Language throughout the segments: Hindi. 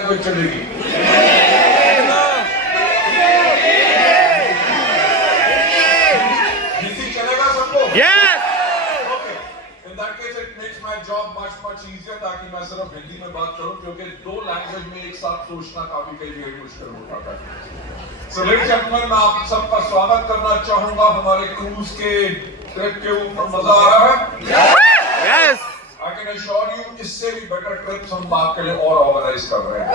चलेगी। चलेगा सबको? Yes. Okay. In that case, it makes my job much easier ताकि मैं सिर्फ हिंदी में बात करूं क्योंकि दो लैंग्वेज में एक साथ सोचना काफी कई बार मुश्किल होता है। So ladies and gentlemen, मैं आप सबका स्वागत करना चाहूंगा हमारे क्रूज के ट्रिप के ऊपर। मजा आ रहा है? Yes. I can assure you, इससे भी बेटर ट्रिप्स हम आपके लिए और ऑर्गेनाइज कर रहे हैं।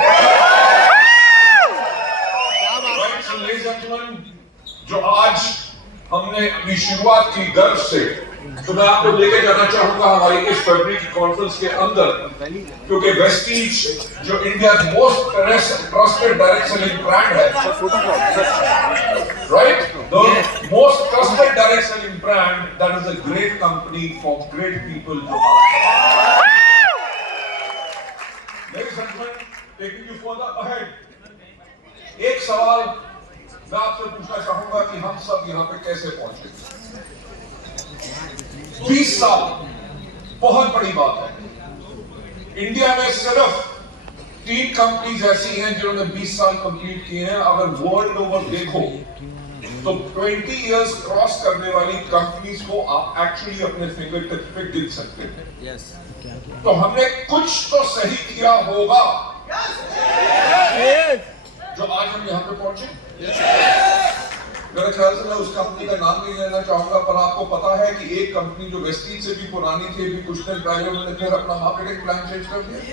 Right, so ladies and gentlemen, जो आज हमने अपनी शुरुआत की गर्व से, तो मैं आपको लेके जाना चाहूंगा हमारी इस फरवरी की कॉन्फ्रेंस के अंदर, क्योंकि वेस्टीज जो India most trusted direct selling brand है, right? The most trusted direct selling brand, that is a great company for great people to have. Ladies and gentlemen, taking you further ahead, एक सवाल मैं आपसे पूछना चाहूंगा कि हम सब यहाँ पे कैसे पहुंचे। 20 साल बहुत बड़ी बात है। इंडिया में सिर्फ 3 कंपनीज ऐसी हैं जिन्होंने 20 साल कंप्लीट किए हैं। अगर वर्ल्ड ओवर देखो तो 20 इयर्स क्रॉस करने वाली कंपनीज को आप एक्चुअली अपने फिंगर टिप पे गिन सकते हैं। Yes. तो हमने कुछ तो सही किया होगा जो आज हम यहाँ पे पहुंचे। मेरे ख्याल से मैं उस कंपनी का नाम नहीं लेना चाहूंगा, पर आपको पता है कि एक कंपनी जो वेस्टीज से भी पुरानी थी, भी कुछ दिन पहले उन्होंने फिर अपना मार्केटिंग प्लान चेंज कर दिया।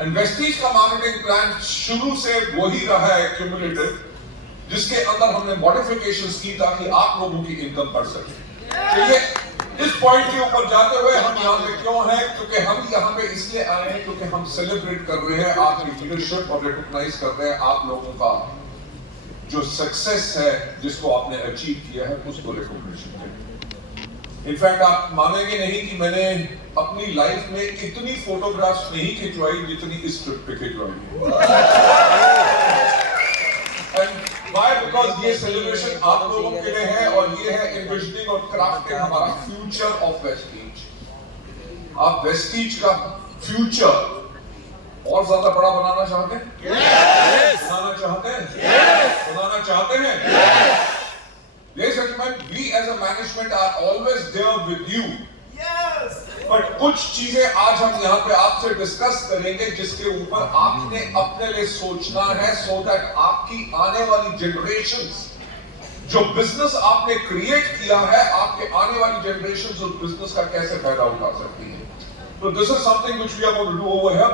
एंड वेस्टीज का मार्केटिंग प्लान शुरू से वही रहा है क्यूमुलेटिव, जिसके अंदर हमने मॉडिफिकेशंस की ताकि आप लोगों की इनकम बढ़ सके। तो ये इस पॉइंट के ऊपर जाते हुए हम यहाँ पे क्यों हैं? क्योंकि हम यहाँ पे इसलिए आए हैं क्योंकि हम सेलिब्रेट कर रहे हैं आपकी लीडरशिप और रिकॉग्नाइज कर रहे हैं आप लोगों का जो सक्सेस है जिसको आपने अचीव किया है, उसको रिकॉग्निशन करें। इनफैक्ट आप मानेंगे नहीं कि मैंने अपनी लाइफ में इतनी फोटोग्राफ्स नहीं खिंचवाई जितनी इस ट्रिप पे खिंचवाई। Why? Because ये सेलिब्रेशन आप लोगों के लिए है और ये है इन्वेस्टिंग और क्राफ्टिंग हमारा फ्यूचर ऑफ वेस्टीज। आप वेस्टीज का फ्यूचर और ज्यादा बड़ा बनाना चाहते हैं? Yes. बनाना चाहते हैं? Yes. बनाना चाहते हैं? Yes. Ladies and gentlemen, we as a management are always there with you. Yes. But कुछ चीजें आज हम यहाँ पे आपसे डिस्कस करेंगे जिसके ऊपर आपने अपने लिए सोचना है, so that आपकी आने वाली जनरेशंस जो बिजनेस आपने क्रिएट किया है, आपके आने वाली जनरेशंस उस बिजनेस का कैसे फायदा उठा सकती है। तो this is something which we are going to do over here,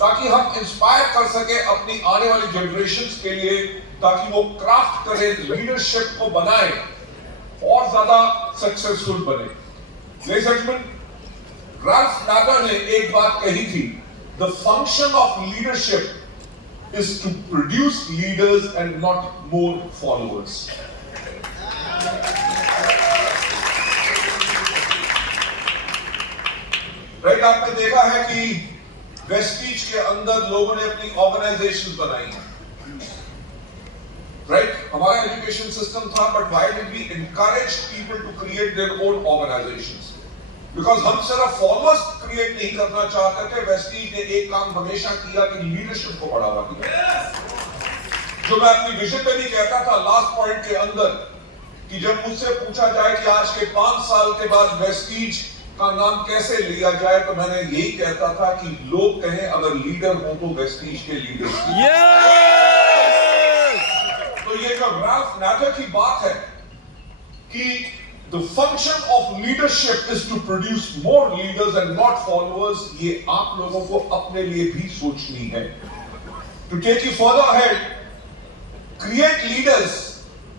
ताकि हम इंस्पायर कर सके अपनी आने वाली जनरेशंस के लिए, ताकि वो क्राफ्ट करे, लीडरशिप को बनाए और ज्यादा सक्सेसफुल बने। Ladies and gentlemen, Ralph Nadar ने एक बात कही थी, the function of leadership is to produce leaders and not more followers. Right, आपने देखा है कि वेस्टीज के अंदर लोगों ने अपनी ऑर्गेनाइजेशन बनाई है। राइट, हमारा एजुकेशन सिस्टम था, but why did we encourage people to create their own organisations? Because हम सिर्फ फॉलोअर्स क्रिएट नहीं करना चाहते थे। वेस्टीज ने एक काम हमेशा किया कि लीडरशिप को बढ़ावा दिया। जो मैं अपनी विजन पे भी कहता था लास्ट पॉइंट के अंदर, कि जब मुझसे पूछा जाए कि आज के 5 साल के बाद वेस्टीज का नाम कैसे लिया जाए, तो मैंने यही कहता था कि लोग कहें अगर लीडर हो तो वेस्टीज के लीडर्स। तो ये जो राल्फ नाडर की बात है कि the function of leadership is to produce more leaders and not followers, ये आप लोगों को अपने लिए भी सोचनी है। To take you further ahead, create leaders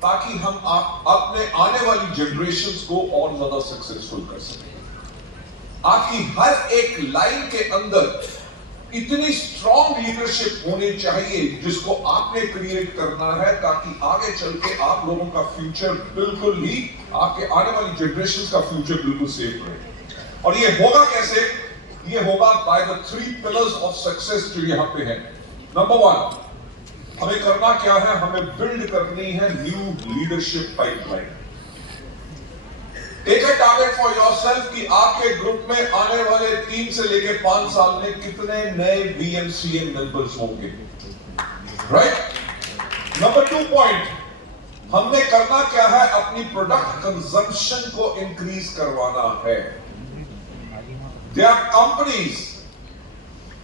ताकि हम अपने आने वाली जनरेशंस को और ज्यादा सक्सेसफुल कर सकें। आपकी हर एक लाइन के अंदर इतनी स्ट्रॉन्ग लीडरशिप होनी चाहिए जिसको आपने क्रिएट करना है, ताकि आगे चल के आप लोगों का फ्यूचर बिल्कुल ही, आपके आने वाली जनरेशन का फ्यूचर बिल्कुल सेफ रहे। और ये होगा कैसे? ये होगा by the 3 pillars of success जो यहाँ पे है। नंबर 1, हमें करना क्या है? हमें बिल्ड करनी है new leadership pipeline. Take a target for yourself कि आपके ग्रुप में आने वाले 3 से लेकर 5 साल में कितने नए BMCM मेंबर्स होंगे, राइट? नंबर 2 पॉइंट, हमने करना क्या है? अपनी प्रोडक्ट कंजम्पशन को इंक्रीज करवाना है। There are companies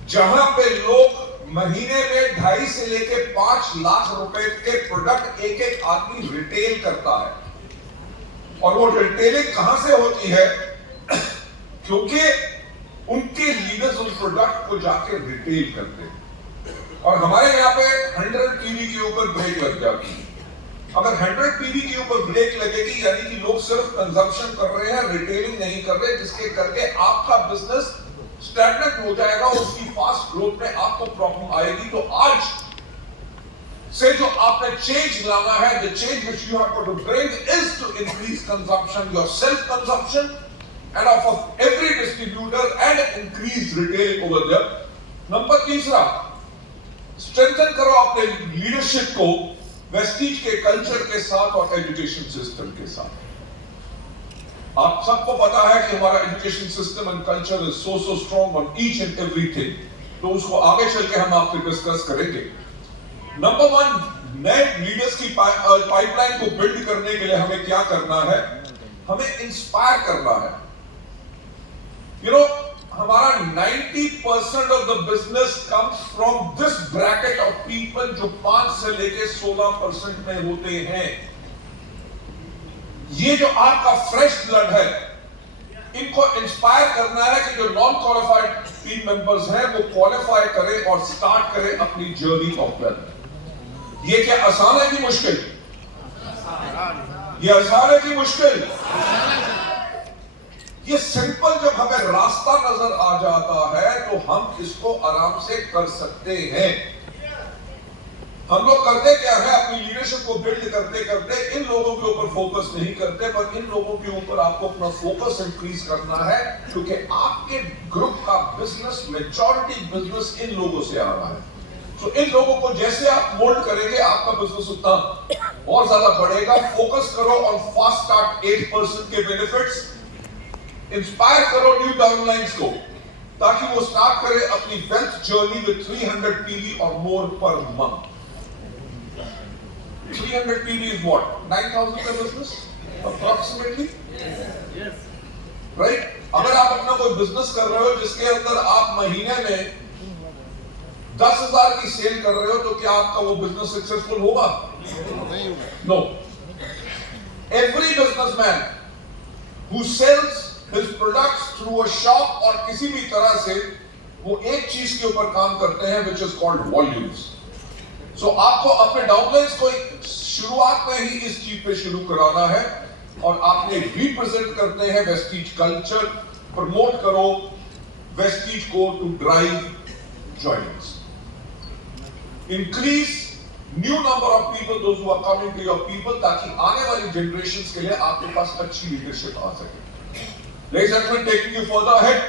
जहां पे लोग महीने में 2.5 से लेके 5 लाख रुपए के प्रोडक्ट एक एक आदमी रिटेल करता है। और वो रिटेलिंग कहां से होती है? क्योंकि उनके लीडर्स उन प्रोडक्ट को जाके रिटेल करते हैं। और हमारे यहाँ पे 100 पीवी के ऊपर ब्रेक लग जाती है। अगर 100 पीवी के ऊपर ब्रेक लगेगी यानी कि लोग सिर्फ कंजम्पशन कर रहे हैं, रिटेलिंग नहीं कर रहे, जिसके करके आपका बिजनेस स्टैग्नेंट हो जाएगा, उसकी फास्ट ग्रोथ में आपको प्रॉब्लम आएगी। तो आज से जो आपने चेंज लाना है, the change which you have to bring is to increase consumption, your self consumption and of every distributor and increase retail over there. Number 3, strengthen करो अपने लीडरशिप को वेस्टीज के कल्चर के साथ और एजुकेशन सिस्टम के साथ। आप सबको पता है कि हमारा education system and culture is so strong on each and everything, तो उसको आगे चल के हम आपसे डिस्कस करेंगे। नंबर 1, नए लीडर्स की पाइपलाइन को बिल्ड करने के लिए हमें क्या करना है? हमें इंस्पायर करना है। यू नो, हमारा 90% of the business comes from this bracket of people जो 5 से लेके 16% में होते हैं। ये जो आपका फ्रेश ब्लड है, इनको इंस्पायर करना है कि जो नॉन क्वालिफाइड टीम मेंबर्स हैं वो क्वालिफाई करें और स्टार्ट करें अपनी जर्नी ऑफ वेल्थ। ये क्या आसान है कि मुश्किल? ये आसान है कि मुश्किल? ये सिंपल जब हमें रास्ता नजर आ जाता है तो हम इसको आराम से कर सकते हैं। हम लोग करते क्या है? अपनी लीडरशिप को बिल्ड करते करते इन लोगों के ऊपर फोकस नहीं करते, पर इन लोगों के ऊपर आपको अपना फोकस इंक्रीज करना है, क्योंकि आपके ग्रुप का बिजनेस, मेजॉरिटी बिजनेस इन लोगों से आ रहा है। तो इन लोगों को जैसे आप मोल्ड करेंगे, आपका बिजनेस उतना और ज्यादा बढ़ेगा। फोकस करो ऑन फास्ट स्टार्ट 8% के बेनिफिट्स। इंस्पायर करो न्यू डाउनलाइंस को ताकि वो स्टार्ट करे अपनी वेल्थ जर्नी विद 300 पीवी और मोर per month. 300 PV is what? 9,000 का बिजनेस approximately, right? अगर आप अपना कोई बिजनेस कर रहे हो जिसके अंदर आप महीने में 10,000 की सेल कर रहे हो, तो क्या आपका वो बिजनेस सक्सेसफुल होगा? No. Every businessman who sells his products through a shop और किसी भी तरह से, वो एक चीज के ऊपर काम करते हैं which is called volumes. So आपको अपने डाउनलाइंस को शुरुआत में ही इस चीज पे शुरू कराना है और आपने रिप्रेजेंट करते हैं वेस्टीज कल्चर, प्रमोट करो वेस्टीज को to drive joints, increase new number of people those who are coming to your people, ताकि आने वाली जनरेशंस के लिए आपके पास अच्छी लीडरशिप आ सके। Ladies and gentleman, taking you further ahead,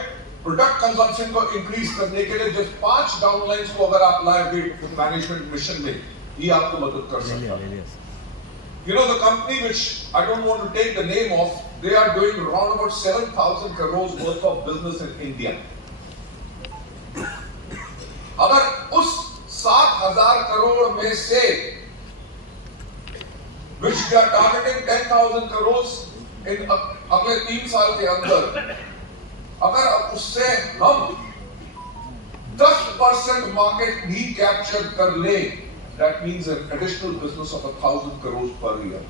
product consumption को इंक्रीज करने के लिए जस्ट 5 डाउनलाइंस को अगर आप लाए मैनेजमेंट मिशन में, ये आपको मदद कर सकता है। You know, the company which I don't want to take the name of, they are doing around about 7,000 crores worth of business in India. अगर उस 7,000 करोड़ में से which they are targeting 10,000 crores in अगले 3 साल के अंदर, अगर उससे हम 10% मार्केट भी कैप्चर कर ले, that means an additional business of 1,000 crores per year.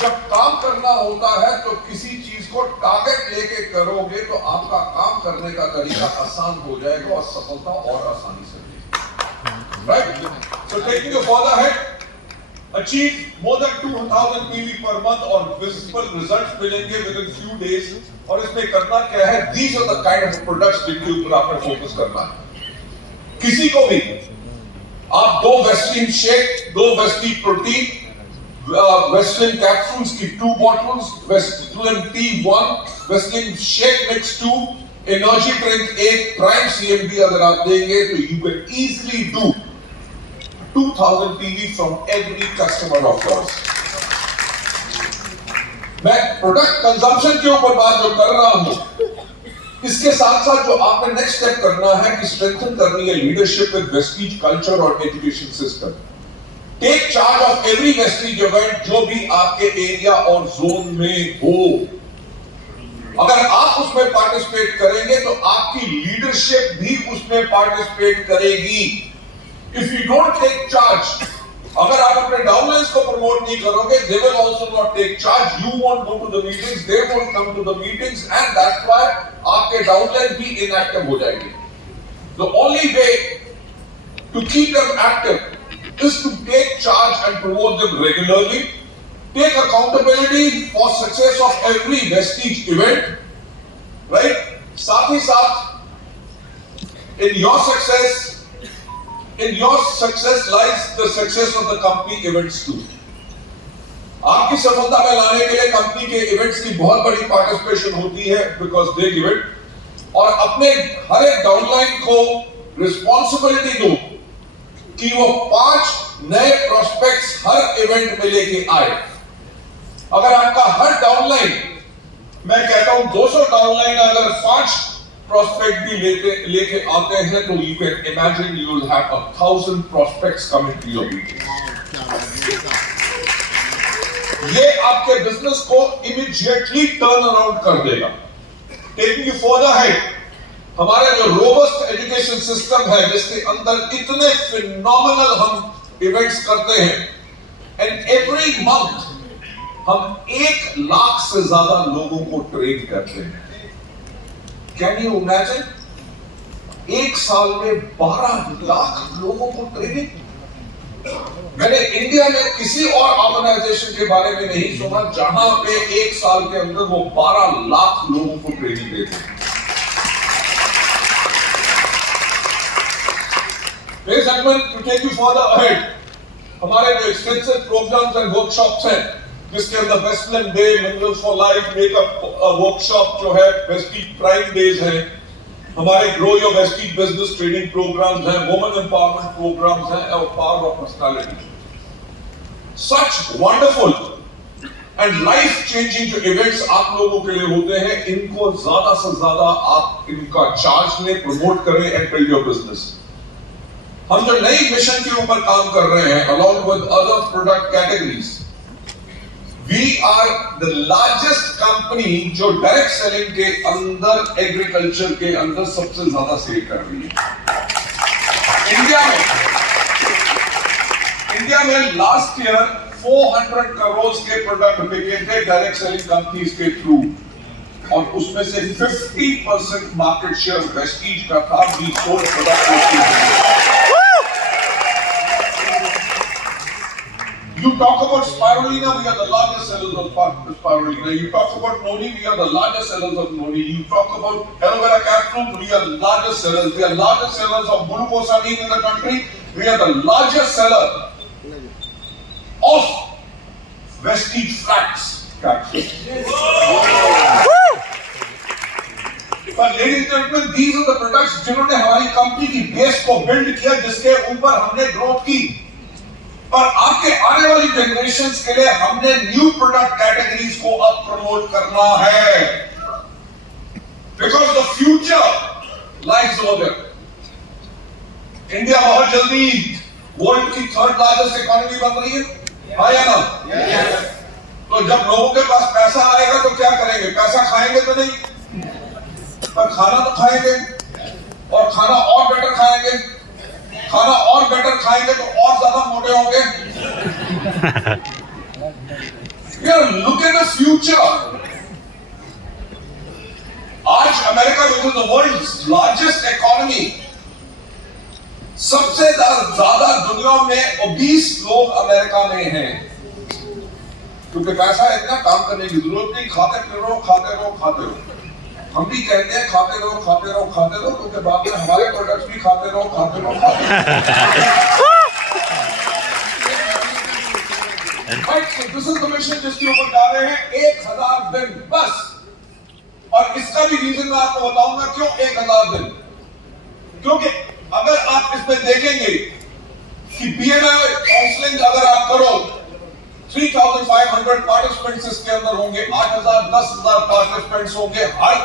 जब काम करना होता है तो किसी चीज को टारगेट लेके करोगे तो आपका काम करने का तरीका आसान हो जाएगा और सफलता और आसानी से मिलेगी, right? So taking you further ahead, achieve more than 2,000 PV per month और visible results मिलेंगे within few days। और इसमें करना क्या है? These are the kind of products जिनके ऊपर आपने फोकस करना है। किसी को भी आप 2 Vaseline shake, 2 Vaseline protein, Vaseline capsules की 2 bottles, Vaseline T1, Vaseline shake mix 2, energy drink 1, prime CMD अगर आप देंगे तो you can easily do 2,000 PV from every customer of yours. मैं प्रोडक्ट कंजम्पशन के ऊपर बात जो कर रहा हूं, इसके साथ साथ जो आपने नेक्स्ट स्टेप करना है कि स्ट्रेंथन करनी है लीडरशिप विद वेस्टीज कल्चर और education system. Take charge of every Vestige event जो भी आपके एरिया और जोन में हो. अगर आप उसमें पार्टिसिपेट करेंगे तो आपकी लीडरशिप भी उसमें पार्टिसिपेट करेगी. If you don't take charge, अगर आप अपने डाउनलाइंस को प्रमोट नहीं करोगे, they will also not take charge. You won't go to the meetings, they won't come to the meetings, and that's why आपके डाउनलाइन भी inactive हो जाएंगे. The only way to keep them active is to take charge and promote them regularly. Take accountability for success of every vestige event, right? साथ ही साथ in your success lies the success of the company events too. आपकी सफलता में लाने के लिए कंपनी के इवेंट्स की बहुत बड़ी पार्टिसिपेशन होती है because they give it. और अपने हर एक डाउनलाइन को रिस्पॉन्सिबिलिटी दो कि वो 5 नए प्रोस्पेक्ट्स हर इवेंट में लेके आए. अगर आपका हर डाउनलाइन, मैं कहता हूं 200 डाउनलाइन, अगर 5 prospect भी लेके आते हैं तो you can imagine you will have 1,000 prospects coming to your meeting. ये आपके बिजनेस को immediately turn around कर देगा. Taking you further ahead, हमारे जो robust education system है जिसके अंदर इतने phenomenal हम events करते हैं, and every month हम 1 लाख से ज्यादा लोगों को ट्रेन करते हैं. Can you imagine? एक साल में 12 लाख लोगों को ट्रेनिंग. मैंने इंडिया में किसी और ऑर्गेनाइजेशन के बारे में नहीं सुना जहां पे एक साल के अंदर वो 12 लाख लोगों को ट्रेनिंग देते हैं. Ladies and gentlemen, to take you further ahead, हमारे जो एक्सटेंसिव प्रोग्राम्स एंड वर्कशॉप्स हैं, जिसके अंदर Westland day, minerals for life, makeup workshop जो है, वेस्टीज प्राइम डेज है, हमारे grow your Vestige business training programmes हैं, वुमेन एम्पावरमेंट प्रोग्राम्स हैं, और power of personality. Such wonderful and life changing जो इवेंट्स आप लोगों के लिए होते हैं, इनको ज्यादा से ज्यादा आप इनका चार्ज लें, प्रमोट करें एंड बिल्ड योर बिजनेस. हम जो नई मिशन के ऊपर काम कर रहे हैं, along with other product categories, We are the largest company जो डायरेक्ट सेलिंग के अंदर, एग्रीकल्चर के अंदर सबसे ज्यादा सेल कर रही है. इंडिया में लास्ट ईयर 400 करोड़ के प्रोडक्ट बिके थे डायरेक्ट सेलिंग कंपनीज के थ्रू, और उसमें से 50% मार्केट शेयर वेस्टीज का था. We sold product. You talk about spirulina, we are the largest sellers of spirulina. You talk about noni, we are the largest sellers of noni. You talk about aloe vera capsules, we are the largest sellers. We are largest sellers of glucosamine in the country. We are the largest seller of Vestige Flax capsules. But ladies and gentlemen, these are the products जिन्होंने हमारी कंपनी की बेस को बिल्ड किया, जिसके ऊपर हमने ग्रोथ की. और आपके आने वाली जनरेशंस के लिए हमने न्यू प्रोडक्ट कैटेगरीज को अब प्रमोट करना है, because the future lies over there. India बहुत जल्दी वर्ल्ड की 3rd लार्जेस्ट इकोनॉमी बन रही है, हाँ या ना? तो जब लोगों के पास पैसा आएगा तो क्या करेंगे? पैसा खाएंगे तो नहीं, पर खाना तो खाएंगे, और खाना और बेटर खाएंगे. खाना और बेटर खाएंगे तो और ज्यादा मोटे होंगे. We are looking at future. आज America, which is the world's largest economy, सबसे ज्यादा दुनिया में ओबीस लोग अमेरिका में हैं, क्योंकि पैसा है, इतना काम करने की जरूरत नहीं. खाते रहो, खाते रहो, खाते रहो. हम भी कहते हैं खाते रहो, खाते रहो, खाते रहो, क्योंकि बाद में हमारे प्रोडक्ट्स भी खाते रहो, खाते रहो, खाते रहो. So this is the mission जिसके ऊपर जा रहे हैं. 1000 दिन बस. और इसका भी रीजन मैं आपको बताऊंगा क्यों 1000 दिन. क्योंकि अगर आप इसमें देखेंगे कि बीएमआई काउंसलिंग अगर आप करो 3,500 पार्टिसिपेंट्स इसके अंदर होंगे, 8,000 10,000 पार्टिसिपेंट्स होंगे। हर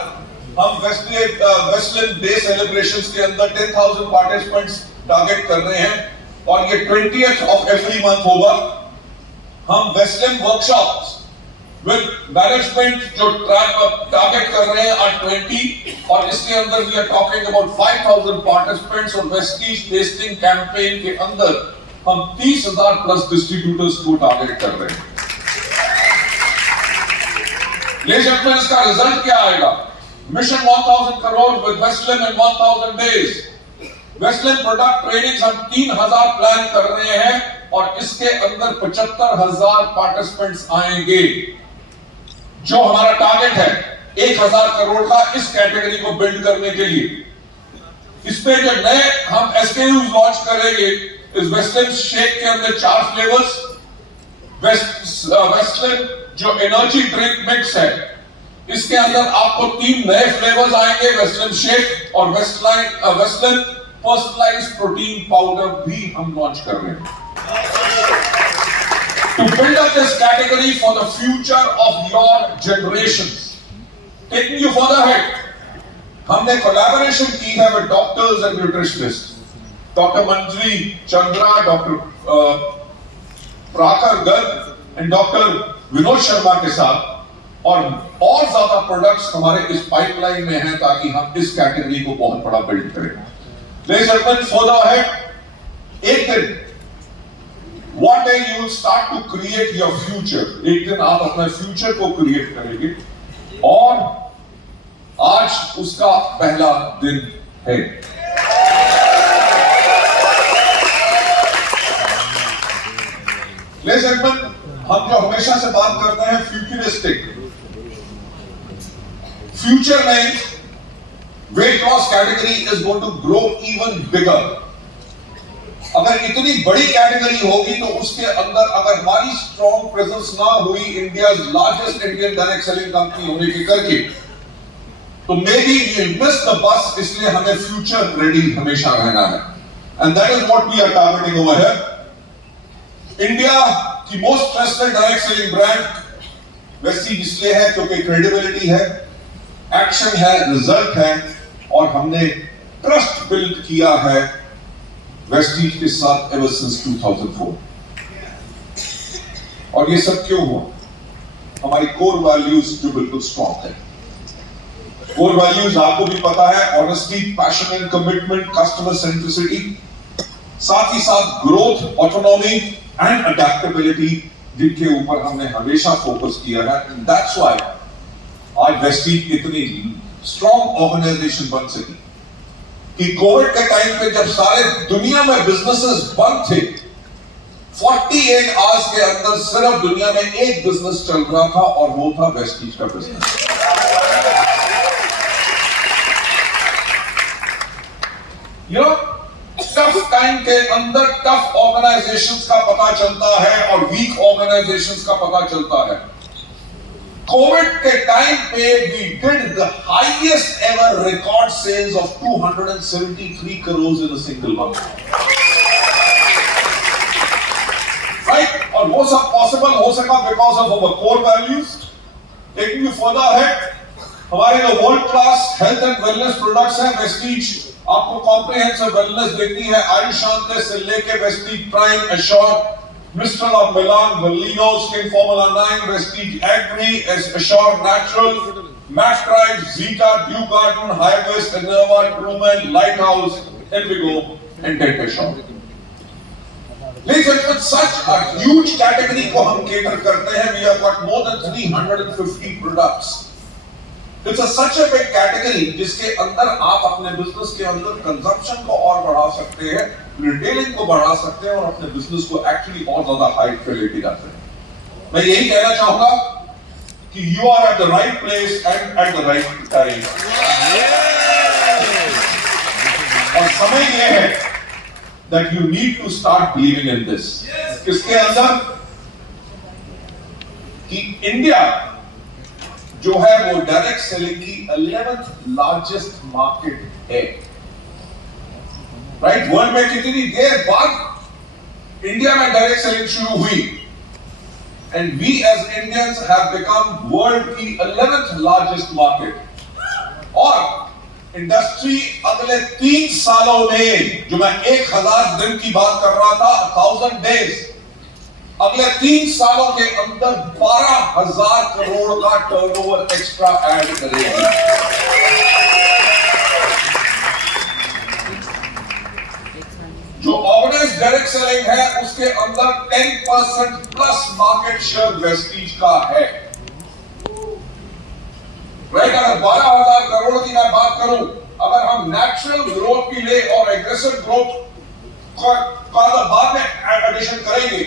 हम वेस्टलैंड डे सेलिब्रेशंस के अंदर 10,000 पार्टिसिपेंट्स टारगेट कर रहे हैं और ये 20th ऑफ एवरी मंथ होगा। हम वेस्टलैंड वर्कशॉप्स विद मैनेजमेंट जो टारगेट कर रहे हैं 20 और इसके अंदर we are talking about 5,000 participants और वेस्टीज टेस्टिंग कैंपेन के अंदर हम 30,000 प्लस डिस्ट्रीब्यूटर्स को टारगेट कर रहे हैं। लेकिन इसका रिजल्ट क्या आएगा? Mission 1,000 crore with Westland in 1,000 days. Westland product training हम 3,000 प्लान कर रहे हैं और इसके अंदर 75,000 पार्टिसिपेंट्स आएंगे। जो हमारा टारगेट है 1,000 करोड़ का इस कैटेगरी को बिल्ड करने के लिए। इस पे जो नए हम एसकेयूज लॉन्च करेंगे, इस वेस्टलैंड शेक के अंदर 4 फ्लेवर्स, वेस्टलैंड जो एनर्जी ड्रिंक मिक्स है इसके अंदर आपको 3 नए फ्लेवर्स आएंगे, वेस्टलैंड शेक और वेस्टलैंड पर्सनलाइज्ड प्रोटीन पाउडर भी हम लॉन्च कर रहे हैं। To build up this category for the future of your generations. Taking you further ahead, हमने collaboration की है with doctors and nutritionists. Dr. Manjri Chandra, Dr. Prakar Garg and Dr. Vinod Sharma के साथ और ज्यादा प्रोडक्ट्स हमारे इस पाइपलाइन में हैं ताकि हम इस कैटेगरी को बहुत बड़ा बिल्ड करें। Ladies and gentlemen, further ahead, एक दिन One day you will start to create your future. एक दिन आप अपने फ्यूचर को क्रिएट करेंगे और आज उसका पहला दिन है। Ladies and gentlemen, हम जो हमेशा से बात करते हैं फ्यूचरिस्टिक, फ्यूचर में weight loss category is going to grow even bigger. अगर इतनी बड़ी कैटेगरी होगी तो उसके अंदर अगर हमारी स्ट्रॉन्ग प्रेजेंस ना हुई India largest Indian direct selling company होने के करके, तो maybe we miss the bus. इसलिए हमें फ्यूचर रेडी हमेशा रहना है and that is what we are targeting over here. India की most trusted direct selling brand Vestige इसलिए है क्योंकि क्रेडिबिलिटी है, एक्शन है, रिजल्ट है और हमने ट्रस्ट बिल्ड किया है वेस्टीज के साथ एवर सिंस 2004। और ये सब क्यों हुआ? हमारी कोर वैल्यूज जो बिल्कुल स्ट्रॉन्ग है। कोर वैल्यूज आपको भी पता है, honesty, passion and commitment, customer centricity, साथ ही साथ ग्रोथ, ऑटोनॉमी एंड अडैप्टेबिलिटी, जिनके ऊपर हमने हमेशा फोकस किया है। एंड दैट्स व्हाई आज वेस्टीज इतनी स्ट्रॉन्ग ऑर्गेनाइजेशन बन सकी कि कोविड के टाइम पे जब सारे दुनिया में बिजनेसेस बंद थे, 48 आवर्स के अंदर सिर्फ दुनिया में एक बिजनेस चल रहा था और वो था वेस्टीज का बिजनेस। टफ टाइम के अंदर टफ ऑर्गेनाइजेशंस का पता चलता है और वीक ऑर्गेनाइजेशंस का पता चलता है। कोविड के टाइम पे we did the highest ever record sales of 273 crores in a single month. Right? और वो सब possible हो सका because of our core values. Taking you further ahead, हमारे जो world class health and wellness products हैं, वेस्टीज आपको comprehensive wellness देती है, आयुषांत से लेके Vestige prime, assure, Mistral of Milan, Valino, Skin Formula 9, Vestige Agri, Assure Natural, Max Drive, Zeta, Dew Garden, Highwest, Enerva, Truman, Lighthouse, Envigo, and Dent Assure. Ladies and such a huge category को हम cater करते हैं. We have got more than 350 products. It's such a big category जिसके अंदर आप अपने बिजनेस के अंदर कंजम्पशन को और बढ़ा सकते हैं, रिटेलिंग को बढ़ा सकते हैं और अपने बिजनेस को एक्चुअली और ज्यादा हाइट पे लेके जाते हैं। मैं यही कहना चाहूंगा कि you are at the right place and at the right time. और समय यह है that you need to start believing in this। किसके अंदर कि इंडिया जो है वो डायरेक्ट सेलिंग की 11th लार्जेस्ट मार्केट है। राइट? वर्ल्ड में कितनी देर बाद इंडिया में डायरेक्ट सेलिंग शुरू हुई and we as Indians have become world की 11th लार्जेस्ट मार्केट। और इंडस्ट्री अगले 3 सालों में, जो मैं 1000 दिन की बात कर रहा था, 1000 डेज, अगले 3 सालों के अंदर 12,000 करोड़ का टर्नओवर एक्स्ट्रा ऐड करेगी। जो ऑर्गेनाइज्ड डायरेक्ट सेलिंग है उसके अंदर 10% प्लस मार्केट शेयर वेस्टीज का है। राइट, अगर 12,000 करोड़ की मैं बात करूं, अगर हम नेचुरल ग्रोथ भी ले और एग्रेसिव ग्रोथ का बाद में एडिशन करेंगे,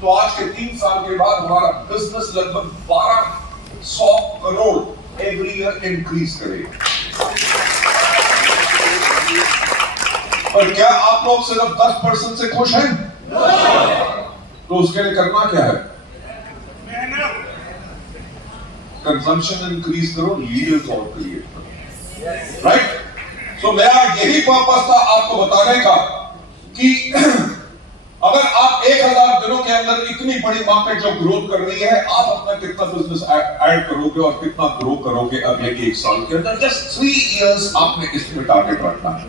तो आज के 3 साल के बाद हमारा बिजनेस लगभग 1200 करोड़ एवरी ईयर इंक्रीज करेगा। और क्या आप लोग सिर्फ 10% से खुश हैं? तो उसके लिए करना क्या है? कंजम्पशन इंक्रीज करो, लीडर्स और क्रिएट करो। राइट, तो मेरा यही पर्पस था आपको बताने का कि अगर आप 1000 दिनों के अंदर इतनी बड़ी मार्केट जो ग्रोथ कर रही है, आप अपना कितना बिजनेस ऐड करोगे और कितना ग्रो करोगे अगले 1 साल के अंदर। जस्ट 3 इयर्स आपने इसमें टारगेट रखना है।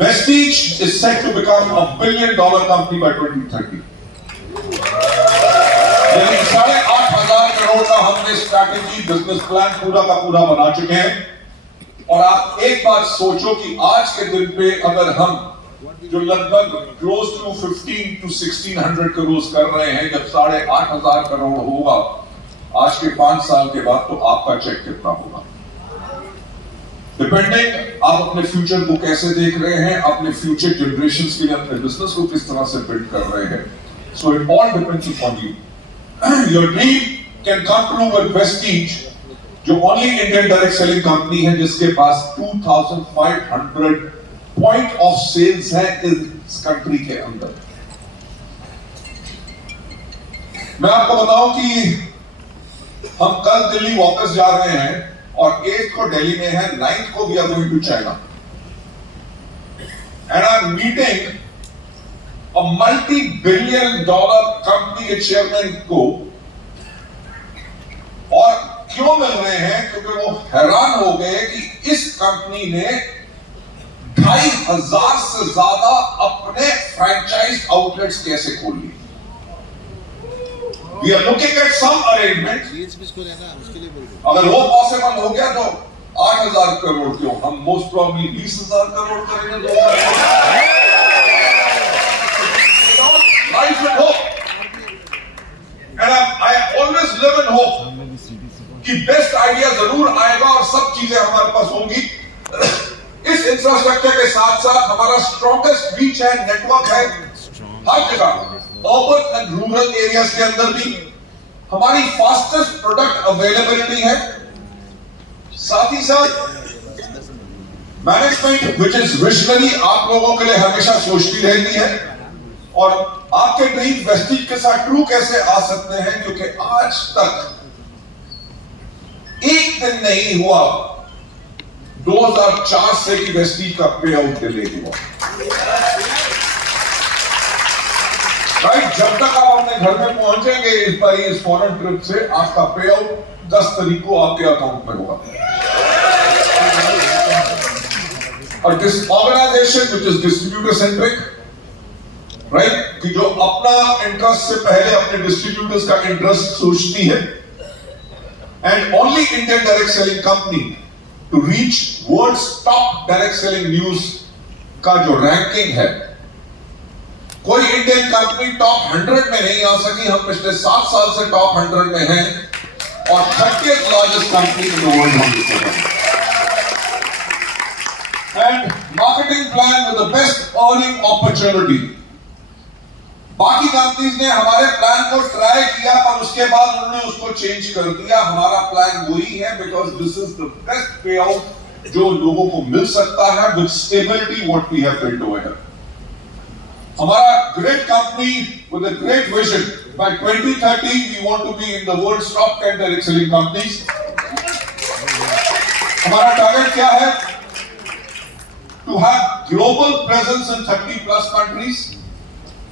Vestige is set to become $1 billion company by 2030। यानी 8,500 करोड़ का हमने स्ट्रैटेजी, बिजनेस प्लान पूरा का पूरा बना चुके हैं। और आप एक बात सोचो कि आज के दिन पे अगर हम जो लगभग क्लोज टू 1500 to 1600 करोड़ कर रहे हैं, जब 8,500 करोड़ होगा आज के 5 साल के बाद, तो आपका चेक कितना होगा? डिपेंडिंग आप अपने फ्यूचर को कैसे देख रहे हैं, अपने फ्यूचर जनरेशंस के लिए अपने बिजनेस को किस तरह से बिल्ड कर रहे हैं। So it all depends upon you. Your dream can come true with Vestige, जो only Indian direct selling company है जिसके पास 2500 पॉइंट ऑफ सेल्स है इस कंट्री के अंदर। मैं आपको बताऊं कि हम कल दिल्ली वापस जा रहे हैं और 8th को दिल्ली में है, 9th को we are going to China and I am meeting a multi-billion dollar company के चेयरमैन को। और क्यों मिल रहे हैं? क्योंकि वो हैरान हो गए कि इस कंपनी ने 2,500 से ज्यादा अपने फ्रैंचाइज आउटलेट्स कैसे खोल लिए। We are looking at some arrangement। अगर वो पॉसिबल हो गया तो 8,000 करोड़ क्यों, हम मोस्ट प्रॉब्ली 20,000 करोड़ करेंगे। Life with hope, and I always live in hope कि बेस्ट आइडिया जरूर आएगा और सब चीजें हमारे पास होंगी। इस इंफ्रास्ट्रक्चर के साथ साथ हमारा स्ट्रॉन्गेस्ट रीच है, नेटवर्क है हर जगह, अर्बन एंड रूरल एरियाज के अंदर भी हमारी फास्टेस्ट प्रोडक्ट अवेलेबिलिटी है। साथ ही साथ मैनेजमेंट विच इज विजनरी आप लोगों के लिए हमेशा सोचती रहती है और आपके ड्रीम वेस्टीज के साथ ट्रू कैसे आ सकते हैं, क्योंकि आज तक एक दिन नहीं हुआ 2004 से की वेस्टीज का पे आउट डिले हुआ। राइट, जब तक आप अपने घर में पहुंचेंगे इस फॉरेन ट्रिप से, आपका पे आउट 10 तारीख को आपके अकाउंट में होगा। और this organisation which is distributor centric, right, कि जो अपना इंटरेस्ट से पहले अपने डिस्ट्रीब्यूटर्स का इंटरेस्ट सोचती है, and only Indian direct selling company to reach world's top direct selling news का जो रैंकिंग है, कोई इंडियन कंपनी टॉप 100 में नहीं आ सकी। हम पिछले 7 साल से टॉप 100 में हैं और 30th largest company in the world हम। And marketing plan with the best earning opportunity. बाकी कंपनीज ने हमारे प्लान को ट्राई किया पर उसके बाद उन्होंने उसको चेंज कर दिया। हमारा प्लान वही है because this is the best payout जो लोगों को मिल सकता है with stability what we have built over here. हमारा great company with a great vision, by 2030 we want to be in the world's top 10 direct selling companies. हमारा टारगेट क्या है? To have global presence in 30+ countries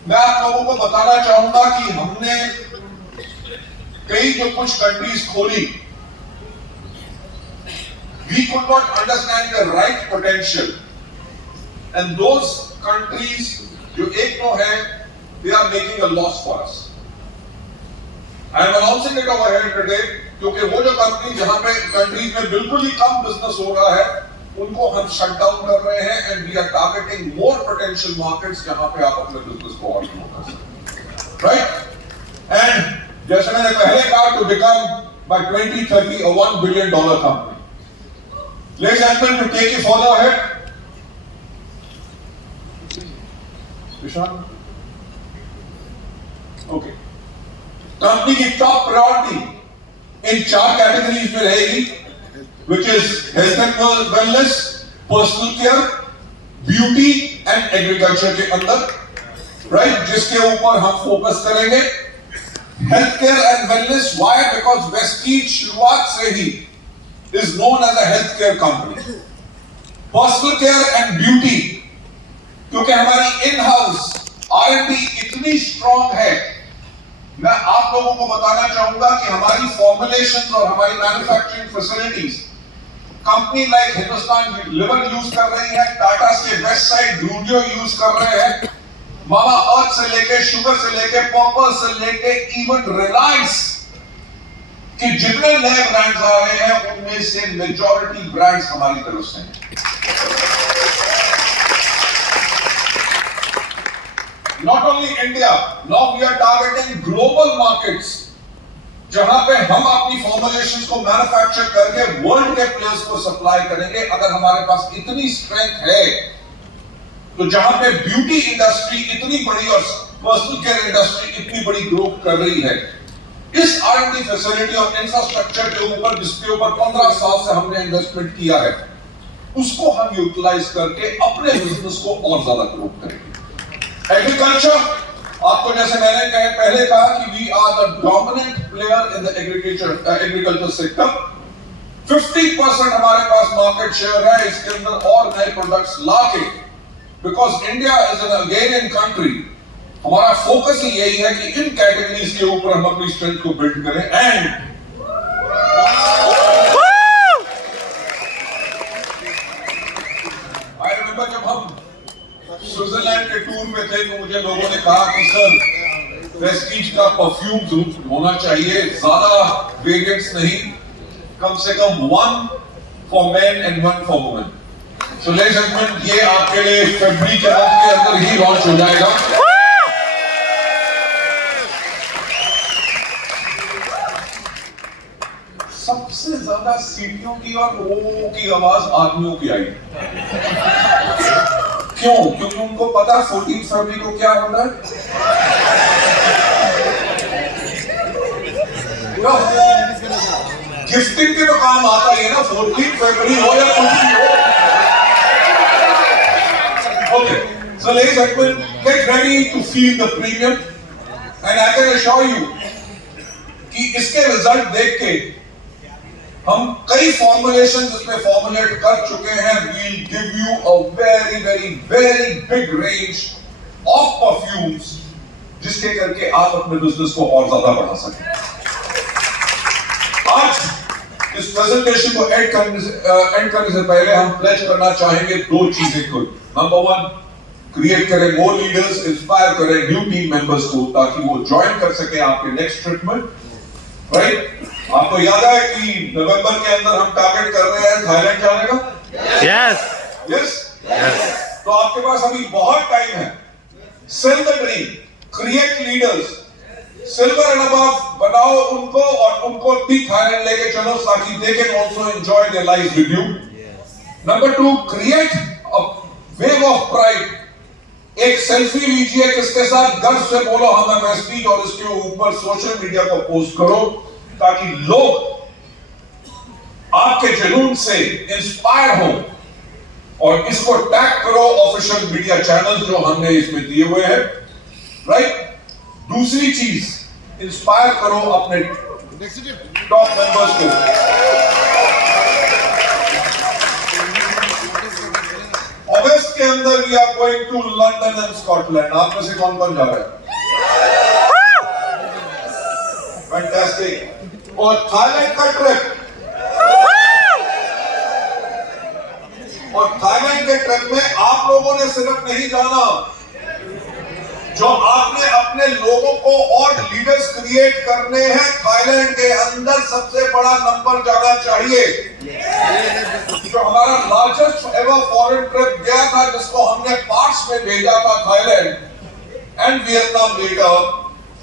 मैं आप लोगों को बताना चाहूंगा कि हमने कई जो कुछ कंट्रीज खोली, we could not understand the right potential, and those countries जो एक तो है, they are making a loss for us. I am announcing it over here today, क्योंकि वो जो कंपनी जहां पे कंट्रीज में बिल्कुल ही कम बिजनेस हो रहा है, उनको हम शट डाउन कर रहे हैं, and we are targeting more potential markets जहां पे आप अपने बिजनेस को और ग्रो कर सकते, राइट? एंड जैसे मैंने पहले कहा, to become bye 2030 a $1 billion company. Ladies and gentlemen, to take it further ahead, Vishal? Okay. Company की टॉप प्रायोरिटी इन 4 कैटेगरीज में रहेगी, which is health and wellness, personal care, beauty and agriculture के अंदर, right? जिसके ऊपर हम फोकस करेंगे. Health care and wellness, why? Because Vestige शुरुआत से ही is known as a health care company. Personal care and beauty, क्योंकि हमारी इन हाउस R&D इतनी स्ट्रॉन्ग है, मैं आप लोगों को बताना चाहूंगा कि हमारी फॉर्मुलेशंस और हमारी manufacturing facilities company like Hindustan liver use कर रही है, टाटा के वेस्ट साइड ग्लूडियो यूज कर रहे हैं, मामा अर्थ से लेके शुगर से लेके पर्पस से लेके इवन रिलायंस कि जितने नए ब्रांड्स आ रहे हैं उनमें से मेजॉरिटी ब्रांड्स हमारी तरफ से हैं. Not only India, now we are targeting global markets, जहां पे हम अपनी फॉर्मुलेशंस को मैन्युफैक्चर करके वर्ल्ड के प्लेयर्स को सप्लाई करेंगे. अगर हमारे पास इतनी स्ट्रेंथ है, तो जहां पे ब्यूटी इंडस्ट्री इतनी बड़ी और पर्सनल केयर इंडस्ट्री इतनी बड़ी ग्रो कर रही है, इस R&D फैसिलिटी और इंफ्रास्ट्रक्चर के ऊपर, जिसके ऊपर 15 साल से हमने इन्वेस्टमेंट किया है, उसको हम यूटिलाइज करके अपने बिजनेस को और ज्यादा ग्रो करेंगे. एग्रीकल्चर, आपको जैसे मैंने पहले कहा कि we are the dominant player in the agriculture sector. 50% हमारे पास मार्केट शेयर है. इसके अंदर और नए प्रोडक्ट्स लाके, because India is an agrarian country, हमारा फोकस ही यही है कि इन कैटेगरीज के ऊपर हम अपनी स्ट्रेंथ को बिल्ड करें. एंड आई रिमेंबर जब हम स्विट्जरलैंड के टूर में थे, तो मुझे लोगों ने कहा कि सर वेस्टीज का परफ्यूम होना चाहिए, ज्यादा वेरिएंट्स नहीं, कम से कम 1 for main and 1 for women. So ladies and gentleman, ये आपके लिए फरवरी के मंथ के अंदर ही लॉन्च हो जाएगा. सबसे ज्यादा सीटियों की और ओ की आवाज आदमियों की आई. क्यों? क्योंकि उनको पता 14 फरवरी को क्या होना है. गिफ्टिंग के तो काम आता ही है ना, 14 फरवरी हो या कुछ भी हो. Okay, so ladies and gentlemen, get ready to feel the premium, and I can assure you कि इसके रिजल्ट देख के हम कई फॉर्मुलेशन इसमें फॉर्मुलेट कर चुके हैं. We'll give you a very very very big range of perfumes, जिसके करके आप अपने बिजनेस को और ज्यादा बढ़ा सकें. आज इस प्रेजेंटेशन को एंड करने से पहले हम प्लेज करना चाहेंगे 2 चीजें को. नंबर 1, क्रिएट करें मोर लीडर्स, इंस्पायर करें न्यू टीम मेंबर्स को, ताकि वो ज्वाइन कर सके आपके नेक्स्ट ट्रिप में, राइट? आपको याद है कि नवंबर के अंदर हम टारगेट कर रहे हैं थाईलैंड जाने का. Yes yes. तो आपके पास अभी बहुत टाइम है. Sell the dream, create leaders, silver and above बनाओ उनको, और उनको भी थाईलैंड लेके चलो, ताकि they can also enjoy their life with you. Number 2, create a wave of pride. एक सेल्फी लीजिए किसके साथ, गर्व से बोलो हम हैं वेस्टीज, और इसके ऊपर सोशल मीडिया पर पोस्ट करो, ताकि लोग आपके जुनून से इंस्पायर हो, और इसको टैग करो ऑफिशियल मीडिया चैनल्स जो हमने इसमें दिए हुए हैं, राइट? दूसरी चीज, इंस्पायर करो अपने टॉप मेंबर्स को. अगस्त के अंदर we are going to London and Scotland. आप में से कौन कौन जा रहा है? फैंटास्टिक। और थाईलैंड का ट्रिप, और थाईलैंड के ट्रिप में आप लोगों ने सिर्फ नहीं जाना, जो आपने अपने लोगों को और लीडर्स क्रिएट करने हैं, थाईलैंड के अंदर सबसे बड़ा नंबर जाना चाहिए। जो हमारा लार्जेस्ट एवर फॉरेन ट्रिप गया था, जिसको हमने पार्ट्स में भेजा था, Thailand and Vietnam later,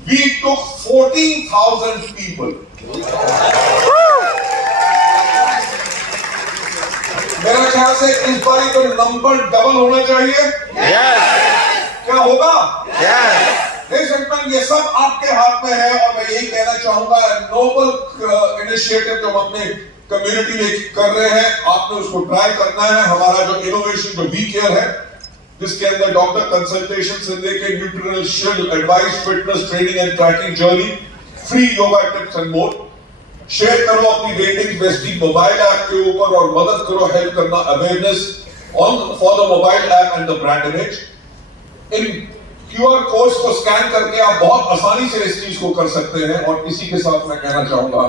we took 14,000 people. मेरा ख्याल से इस बार तो नंबर डबल होना चाहिए। क्या होगा? ये सब आपके हाथ में है। और मैं यही कहना चाहूंगा, नोबल इनिशिएटिव जो हम अपने कम्युनिटी में कर रहे हैं, आपने उसको ट्राई करना है। हमारा जो इनोवेशन जो वी केयर है, जिसके अंदर डॉक्टर कंसल्टेशन से लेकर nutritional advice, fitness training and tracking journey, free yoga tips and more. Share करो अपनी रेटिंग वेस्टी मोबाइल ऐप के ऊपर और मदद करो हेल्प करना awareness on for the mobile app and the brand image. In QR codes को स्कैन करके आप बहुत आसानी से इस चीज को कर सकते हैं। और इसी के साथ मैं कहना चाहूंगा,